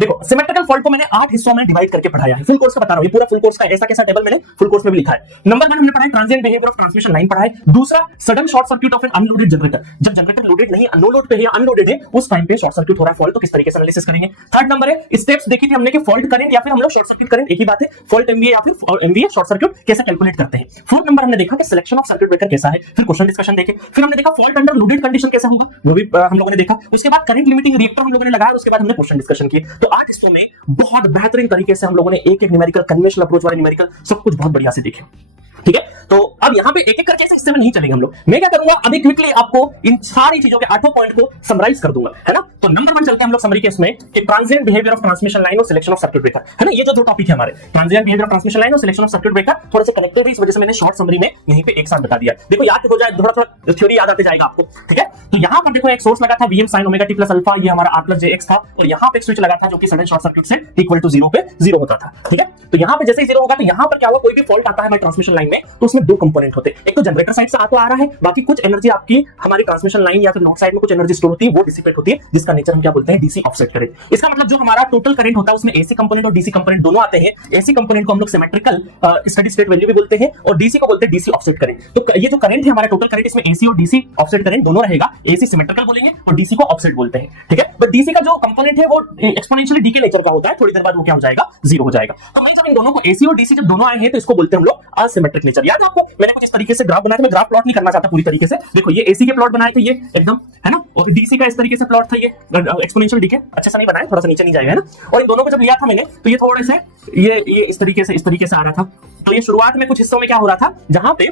देखो symmetrical fault को मैंने 8 हिस्सों में डिवाइड करके पढ़ाया है, फुल कोर्स का बता रहा हूं, ये पूरा फुल कोर्स का ऐसा कैसा टेबल मैंने फुल कोर्स में भी लिखा है। नंबर 1 हमने पढ़ा है transient behaviour of transmission line पढ़ा है। दूसरा sudden short circuit of an unloaded generator, जब जनरेटर लोडेड नहीं नो लोड पे है या अनलोडेड है उस टाइम पे शॉर्ट सर्किट हो रहा है फॉल्ट, तो किस तरीके से एनालिसिस करेंगे। थर्ड नंबर है स्टेप्स देखी थी हमने कि फॉल्ट करंट या फिर हम लोग शॉर्ट सर्किट करंट एक ही बात है, फॉल्ट एमवीए या फिर एमवीए शॉर्ट सर्किट कैसे कैलकुलेट करते हैं। फोर्थ नंबर हमने देखा कि सिलेक्शन ऑफ सर्किट ब्रेकर कैसा है, फिर क्वेश्चन डिस्कशन देखे, फिर हमने देखा फॉल्ट अंडर लोडेड कंडीशन कैसा होगा वो भी हम लोगों ने देखा। उसके बाद करंट लिमिटिंग रिएक्टर हम लोगों ने लगाया, उसके बाद हमने क्वेश्चन डिस्कशन किए। तो 8 हिस्सों में बहुत बेहतरीन तरीके से हम लोगों ने एक एक न्यूमेरिकल कन्वेंशनल अप्रोच वाले न्यूमेरिकल सब कुछ बहुत बढ़िया से देखे, ठीक है। तो अब यहां पे एक एक करके हिस्से में नहीं चलेंगे हम लोग, मैं क्या करूंगा अभी क्विकली आपको इन सारी चीजों के 8 पॉइंट को समराइज कर दूंगा, है ना। तो नंबर 1 चलते हैं हम लोग समरी केस में कि transient behaviour of transmission line और सिलेक्शन ऑफ सर्किट ब्रेकर, है ना। ये जो दो टॉपिक है हमारे transient behaviour of transmission line और सिलेक्शन ऑफ सर्किट ब्रेकर थोड़े से कनेक्टेड है, इस वजह से मैंने शॉर्ट समरी में यहीं पे एक साथ बता दिया। देखो याद हो जाए, थोड़ा थोड़ा थ्योरी याद आते जाएगा आपको, ठीक है। तो यहां पर देखो एक सोर्स लगा था Vm sin omega t plus alpha, ये हमारा r प्लस jx था, और यहां पे एक स्विच लगा था जो कि सडन शॉर्ट सर्किट से इक्वल टू 0 पे 0 होता था, ठीक है। तो यहां पे जैसे ही 0 होगा तो यहां पर क्या होगा, कोई भी फॉल्ट आता है हमारे ट्रांसमिशन लाइन में तो उसमें दो कंपोनेंट होते हैं, एक तो जनरेटर साइड से आ रहा है, बाकी कुछ एनर्जी आपकी हमारी ट्रांसमिशन लाइन या फिर नॉर्थ साइड में कुछ एनर्जी स्टोर होती है वो डिसिपेट होती है, जिसका नेचर हम क्या बोलते हैं डीसी ऑफसेट करंट। इसका मतलब जो हमारा टोटल करंट होता है उसमें एसी कंपोनेंट और डीसी कंपोनेंट दोनों आते हैं। एसी कंपोनेंट को हम लोग सिमेट्रिकल स्टेडी स्टेट वैल्यू भी बोलते हैं और डीसी को बोलते हैं डीसी ऑफसेट करंट। तो ये जो करंट है हमारा टोटल करंट, इसमें एसी और डीसी ऑफसेट करंट दोनों रहेगा, एसी सिमेट्रिकल बोलेंगे और डीसी को ऑफसेट बोलते हैं, ठीक है। बट डीसी का जो कंपोनेंट है वो एक्सपोनेंशियली डीके नेचर का होता है, थोड़ी देर बाद वो क्या हो जाएगा 0 हो जाएगा। तो मैं जब इन दोनों को एसी और डीसी जब दोनों आए हैं तो इसको बोलते हैं हम लोग असिमेट्रिक नेचर। याद है आपको, मैंने कुछ इस तरीके से ग्राफ बनाया था, मैं ग्राफ प्लॉट नहीं करना चाहता पूरी तरीके से। देखो ये एसी के प्लॉट बनाए थे ये एकदम, है ना, और डीसी का इस तरीके से प्लॉट था ये एक्सपोनेंशियल डीके, अच्छे से नहीं बनाया, थोड़ा सा नीचे नहीं जाएगा, है ना। और इन दोनों को जब लिया था मैंने तो ये थोड़े से ये इस तरीके से आ रहा था। तो ये शुरुआत में कुछ हिस्सों में क्या हो रहा था जहां पे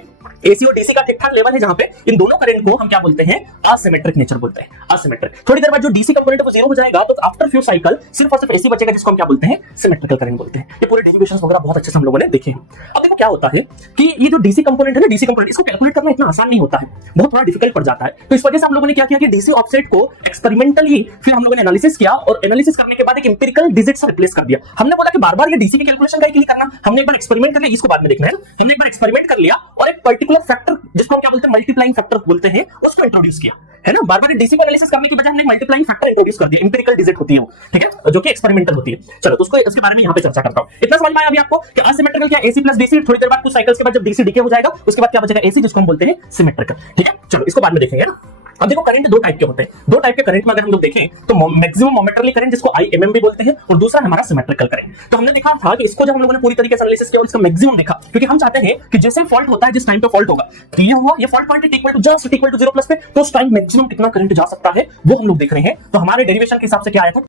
एसी और डीसी का ठीक-ठाक लेवल है, जहां पे इन दोनों करंट को हम क्या बोलते हैं असिमेट्रिक नेचर बोलते हैं, असिमेट्रिक। थोड़ी देर बाद जो डीसी कंपोनेंट है वो 0 हो जाएगा, तो आफ्टर फ्यू साइकिल सिर्फ और सिर्फ एसी बचेगा, जिसको हम क्या बोलते हैं सिमेट्रिकल करंट बोलते हैं। ये पूरे डेरिवेशंस वगैरह बहुत अच्छे से हम लोगों ने देखे हैं। अब देखो क्या होता है कि ये जो डीसी कंपोनेंट है ना, डीसी कंपोनेंट इसको कैलकुलेट करना इतना आसान नहीं होता है, बहुत थोड़ा डिफिकल्ट पड़ जाता है। तो इस वजह से हम लोगों ने क्या किया कि डीसी ऑफसेट को एक्सपेरिमेंटली फिर हम लोगों ने एनालिसिस किया, और एनालिसिस करने के बाद एक एम्पिरिकल डिजिट से रिप्लेस कर दिया। हमने बोला कि बार-बार ये डीसी की कैलकुलेशन का ही करना, हमने एक बार एक्सपेरिमेंट कर लिया, इसको बाद में देखना है ना। हमने एक बार एक्सपेरिमेंट कर लिया और एक पर्टिकुलर फैक्टर जिसको हम क्या बोलते हैं मल्टीप्लाइंग फैक्टर बोलते हैं उसको इंट्रोड्यूस किया, है ना। बार-बार डीसी को एनालिसिस करने की बजाय हमने मल्टीप्लाइंग फैक्टर इंट्रोड्यूस कर दिया, एम्पिरिकल डिजिट होती है वो, ठीक है, जो कि एक्सपेरिमेंटल होती है। चलो तो उसको उसके बारे में यहां पे चर्चा करता हूं। इतना समझ में आया अभी आपको कि असिमेट्रिकल क्या एसी प्लस डीसी, थोड़ी देर बाद कुछ साइकिल्स के बाद जब डीसी डीके हो जाएगा उसके बाद क्या बचेगा एसी, जिसको हम बोलते हैं सिमेट्रिकल, ठीक है। चलो इसको बाद में देखेंगे ना। अब देखो करंट दो टाइप के होते हैं, दो टाइप के करंट में अगर हम लोग देखें तो मैक्सिमम मोमेंटरली करंट जिसको आईएमएम भी बोलते हैं और दूसरा हमारा सिमेट्रिकल करंट। तो हमने देखा था कि इसको जब हम लोगों ने पूरी तरीके से एनालिसिस किया और इसका मैक्सिमम देखा, क्योंकि हम चाहते हैं कि जैसे फॉल्ट होता है जिस टाइम पे फॉल्ट होगा, तो ये हुआ ये fault point equal to just equal to 0 plus पे, तो उस टाइम मैक्सिमम कितना करंट जा सकता है वो हम लोग देख रहे हैं। तो हमारे डेरिवेशन के हिसाब से क्या आया था